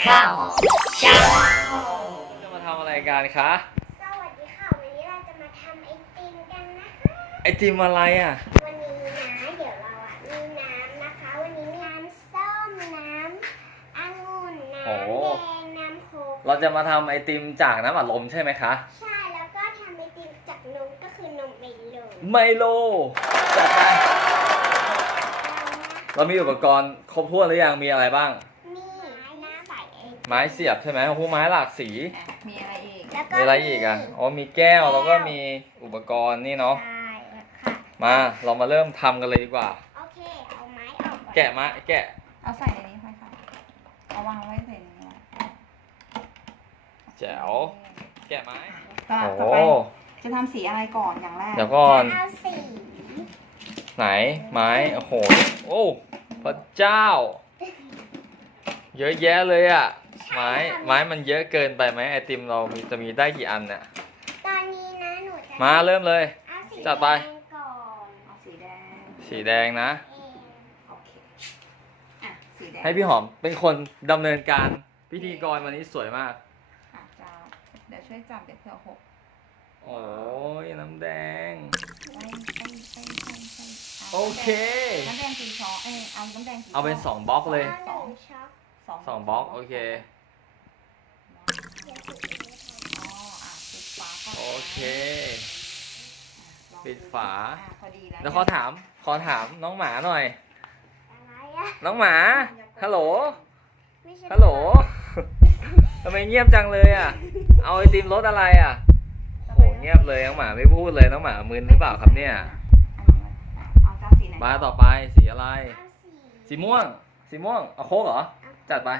ข้าวเช้าจะมาทำอะไรกันคะสวัสดีค่ะวันนี้เราจะมาทำไอติมกันนะคะไอติมอะไรอ่ะวันนี้นะเดี๋ยวเรามีน้ำนะคะวันนี้มีน้ำส้มน้ำองุ่นน้ำแดงน้ำโค้กเราจะมาทำไอติมจากน้ำอัดลมใช่ไหมคะใช่แล้วก็ทำไอติมจากนมก็คือนมไมโลจัดไปเรามีอุปกรณ์ครบถ้วนหรือยังมีอะไรบ้างมีน้ำใส่ไอติมไม้เสียบใช่ไหมพวกไม้หลากสีมีอะไรอีกมีอะไรอีกอ่ะอ๋อมีแก้วแล้วก็มีอุปกรณ์นี่เนาะใช่ค่ะมาเรามาเริ่มทำกันเลยดีกว่าโอเคเอาไม้ออกก่อนแกะมาแกะเอาใส่ในนี้ไปค่ะเอาวางไว้ใส่ในนี้แจ๋วแกะไม้ต่อไปจะทำสีอะไรก่อนอย่างแรกเดี๋ยวก่อนเอาสีไหนไม้โอ้โหโอ้พระเจ้าเยอะแยะเลยอ่ะไม้มันเยอะเกินไปไหมไอติมเราจะมีได้กี่อันเนี่ยตอนนี้นะหนูจะมาเริ่มเลยเอาสีจัดไปแดงก่อนเอาสีแดงสีแดงนะโอเคอ่ะสีแดงให้พี่หอมเป็นคนดำเนินการพิธีกรวันนี้สวยมากจะเดี๋ยวช่วยจับเดี๋ยวเผื่อหกโอ้ยน้ำแดงใโอเคน้ำแดงกี่ช้อนเอาน้ำแดงกี่เอาเป็น2บล็อกเลย 2 บล็อกโอเคโอเคปิดฝาแล้วขอถามน้องหมาหน่อยน้องหมาฮัลโหลฮัลโหลทำไมเงียบจังเลยอ่ะเอาไอติมรสอะไรอ่ะโหเงียบเลยน้องหมาไม่พูดเลยน้องหมามึนหรือเปล่าครับเนี่ยมาต่อไปสีอะไรสีม่วงเอาโค้กเหรอจัดไป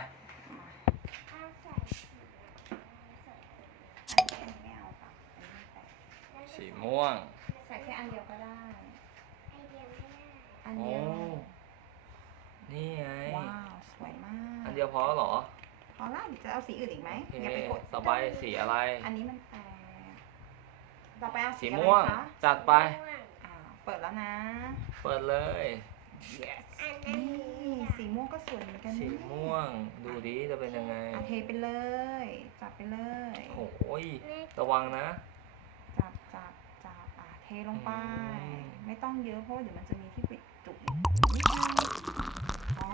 สีม่วงใส่แค่อันเดียวก็ได้อันโอ้เดียวนี่ไงว้าวสวยมากอันเดียวพอเหรอพอละเดี๋ยวจะเอาสีอื่นอีกไหมอย่าไปกดต่อไปสีอะไรอันนี้มันแตกต่อไปเอาสีม่วงจัดไปเปิดแล้วนะเปิดเลย yes นี่สีม่วงก็สวยเหมือนกันสีม่วงดูดิจะเป็นยังไงเทไปเลยจับไปเลยโอ้ยระวังนะจับเทลงไปไม่ต้องเยอะเพราะเดี๋ยวมันจะมีที่ปิดจุกนิดนึงอ๋อ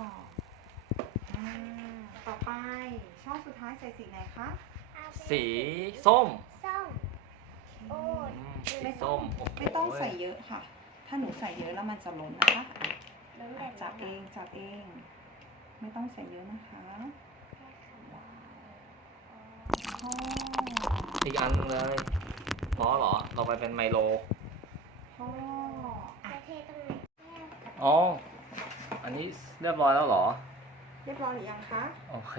ต่อไปช่องสุดท้ายใส่สีไหนคะสีส้มโอ้สีส้มไม่ต้องใส่เยอะค่ะถ้าหนูใส่เยอะแล้วมันจะล้นนะคะจับเองไม่ต้องใส่เยอะนะคะอีกอันนึงเลยพอเหรอต่อไปเป็นไมโลอ๋ออันนี้เรียบร้อยแล้วเหรอเรียบร้อยหรือยังคะโอเค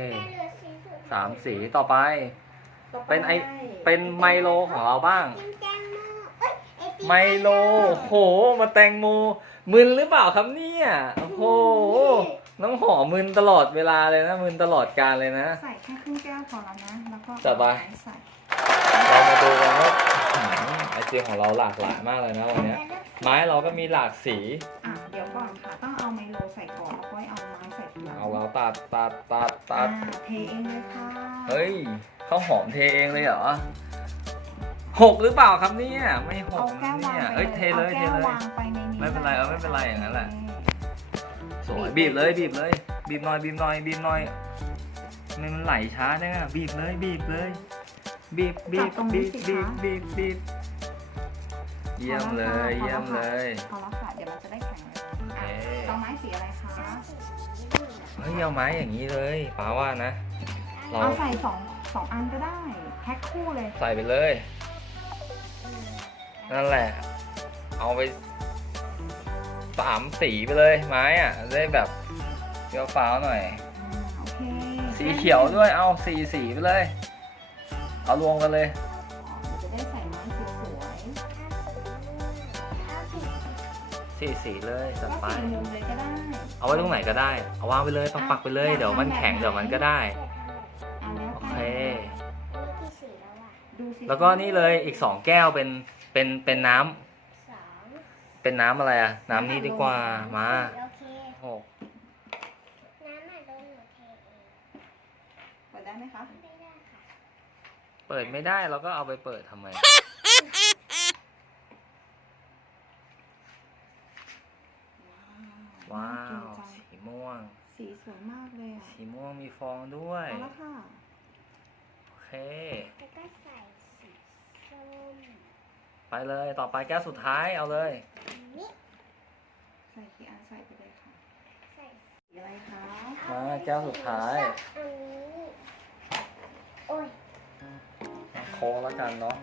3 สีต่อไปเป็นไมโลของเราบ้างไมโลโหมาแตงโมมึนหรือเปล่าครับเนี่ยโอ้โหน้องหอมมึนตลอดเวลาเลยนะมึนตลอดกาลเลยนะใส่แค่ครึ่งแก้วพอแล้วนะแล้วก็จัดไปเรามาดูกันว่าไอติมของเราหลากหลายมากเลยนะวันนี้ไม้เราก็มีหลากสีเดี๋ยวก่อนค่ะต้องเอาไมโลใส่ก่อนแล้วค่อยเอาไม้ใส่ทีหลังเอาเราตัดเทเองเลยค่ะเฮ้ยข้าวหอมเทเองเลยเหรอ6หรือเปล่าครับเนี่ยไม่6เนี่ยเทเลยไม่เป็นไรไม่เป็นไรอย่างนั้นแหละสวยบีบเลยบีบหน่อยมันไหลช้าเนี่ยบีบเลยบีบเยี่ยมเลยพอแล้วค่ะเดี๋ยวมันจะได้แข็งเลยเอาไม้สีอะไรคะเฮ้ยเอาไม้อย่างนี้เลยป้าว่านะเราใส่สองอันก็ได้แพ็คคู่เลยใส่ไปเลยนั่นแหละเอาไป3 สีไปเลยไม้ได้แบบเฟี้ยวฟ้าวหน่อยสีเขียวด้วยเอา4 สีไปเลยเอารวมกันเลยจะได้ใส่ไม้สวย 4 สีเลยจัดไปก็ได้เอาไว้ตรงไหนก็ได้เอาวางไปเลยปักไปเลยเดี๋ยวมันแข็งเดี๋ยวมันก็ได้โอเคแล้วก็นี่เลยอีก2 แก้วเป็นน้ำอะไรน้ำนี้ดีกว่ามาน้ำโดนหนูเทเองไหมคะไม่ได้ค่ะเปิดไม่ได้เราก็เอาไปเปิดทำไม ว้าน่กินวจังสีม่วงสีสวยมากเลยอ่ะสีม่วงมีฟองด้วยเอาละค่ะโอเคแล้วก็ใส่สีส้มไปเลยต่อไปแก้วสุดท้ายเอาเลยนี่ใส่กี่อันใส่ไปเลยค่ะใส่สีอะไรคะมาแก้วสุดท้ายอันนี้โอ้ยโค้กแล้วกันเนาะ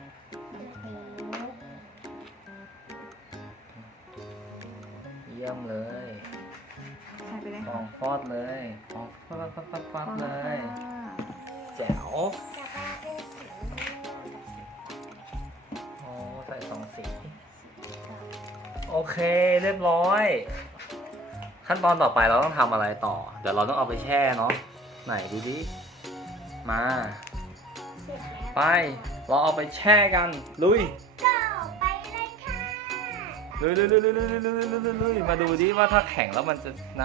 เยี่ยมเลยใส่ไปเลยฟอค่ะงฟอดเลยฟองฟอดเลยค่ะแจ๋วจะกลายเป็นสีม่วงกับสีโอ้ใส่สองสี โอเคเรียบร้อย ขั้นตอนต่อไปเราต้องทำอะไรต่อ เดี๋ยวเราต้องเอาไปแช่เนาะไหนดูดิ มาเสร็จแล้วไป เราเอาไปแช่กัน ลุยก็ไปเลยค่ะลุยลุยลุยลุยลุยลุยลุยลุยลุยมาดูดิว่าถ้าแข็งแล้วมันจะนะ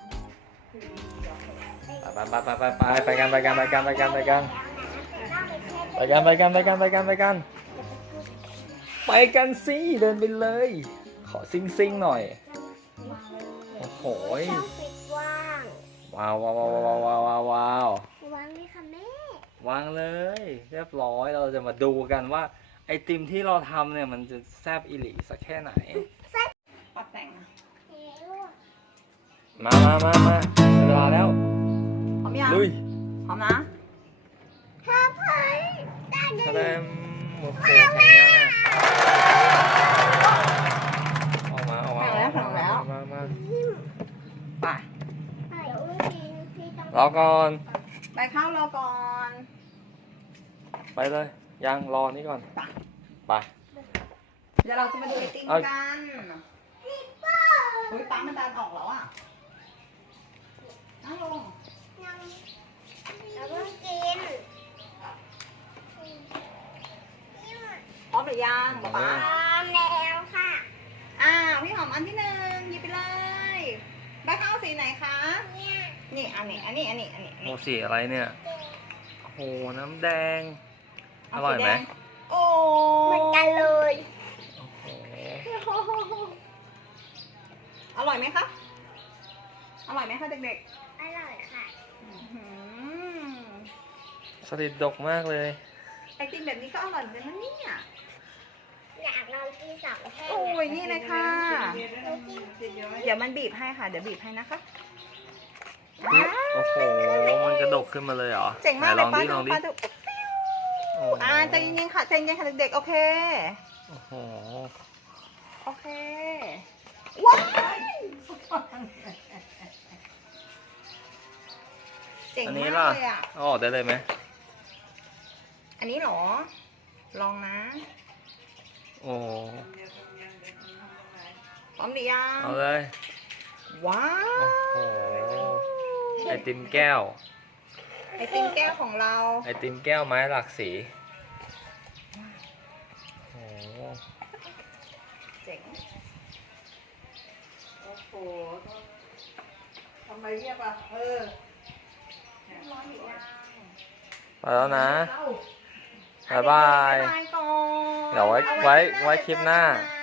ไปกันไปกันไปกันไปกันไปกันไปกันไปกันไปกันไปกันไปกันไปกันสิเดินไปเลย ขอซิงหน่อย โอ้โหช่องฟิตว่างว้าวว้าวว้าวว้าวว้าวว้าววางเลยค่ะแม่วางเลย เรียบร้อยเราจะมาดูกันว่าไอติมที่เราทำเนี่ยมันจะแซ่บอิหลีสักแค่ไหนปัดแต่งนะเฮ้ยลูกมาเวลาแล้วพร้อมยังลุยพร้อมนะถ้าเพิ่นได้แสเลดยงโอ้โหแข็งยังอ่ะออกมามาไปเดี๋ยวพี่ต้องรอก่อนไปเข้าเราก่อนไปเลย ยังรอนี่ก่อน ไปเดี๋ยวเราจะมาดูไอติมเอากันอุ้ยปั๊มมันดันออกแล้วอ่ะนั่งลงยังเราต้องกินพร้อมหรือยังป๊าพป๊าร้อมแล้วค่ะพี่หอมอันที่หนึ่งหยิบไปเลยได้ข้าวสีไหนคะเนี่ยนี่อันนี้โอ้สีอะไรเนี่ย โอ้โห น้ำแดง อเาร่อยไหมสีแดงโอ้เหมือนกันเลยโอ้โหอร่อยไหมคะอร่อยไหมคะเด็กอร่อยค่ะๆอื้อหือสลิดดกมากเลยไอติมแบบนี้ก็อร่อยเหมือนกันนะเนี่ยอยากลองกินสองแท่งโอ้ยนี่เลยค่ะหนูกินเดี๋ยวมันบีบให้ค่ะ เดี๋ยวบีบให้นะคะโอ้โห มันกระดกขึ้นมาเลยเหรอเจ๋งมากไหเลนยป้าลองดิป้าดูโอ้โหใจเย็นๆค่ะใจเย็นๆค่ะเด็กๆโอเคโอ้โหโอเคว้ายเจ๋งอันมานี้กล่ะเลยอ่ะเอาออกได้เลยไหมอันนี้เหรอ ลองนะโอ้โหพร้อมหรือยังเอาเลยว้าโอ้วโห ไอติมแก้วไอติมแก้วของเราไอติมแก้วไม้หลากสี โอ้โหเจ๋งโอ้โหทำไมเรียบอ่ะร้อนอยู่ยังไปแล้วนะเอ้าบ๊ายบายบ๊ายบายก่อนเดี๋ยวไว้คลิปหน้านะ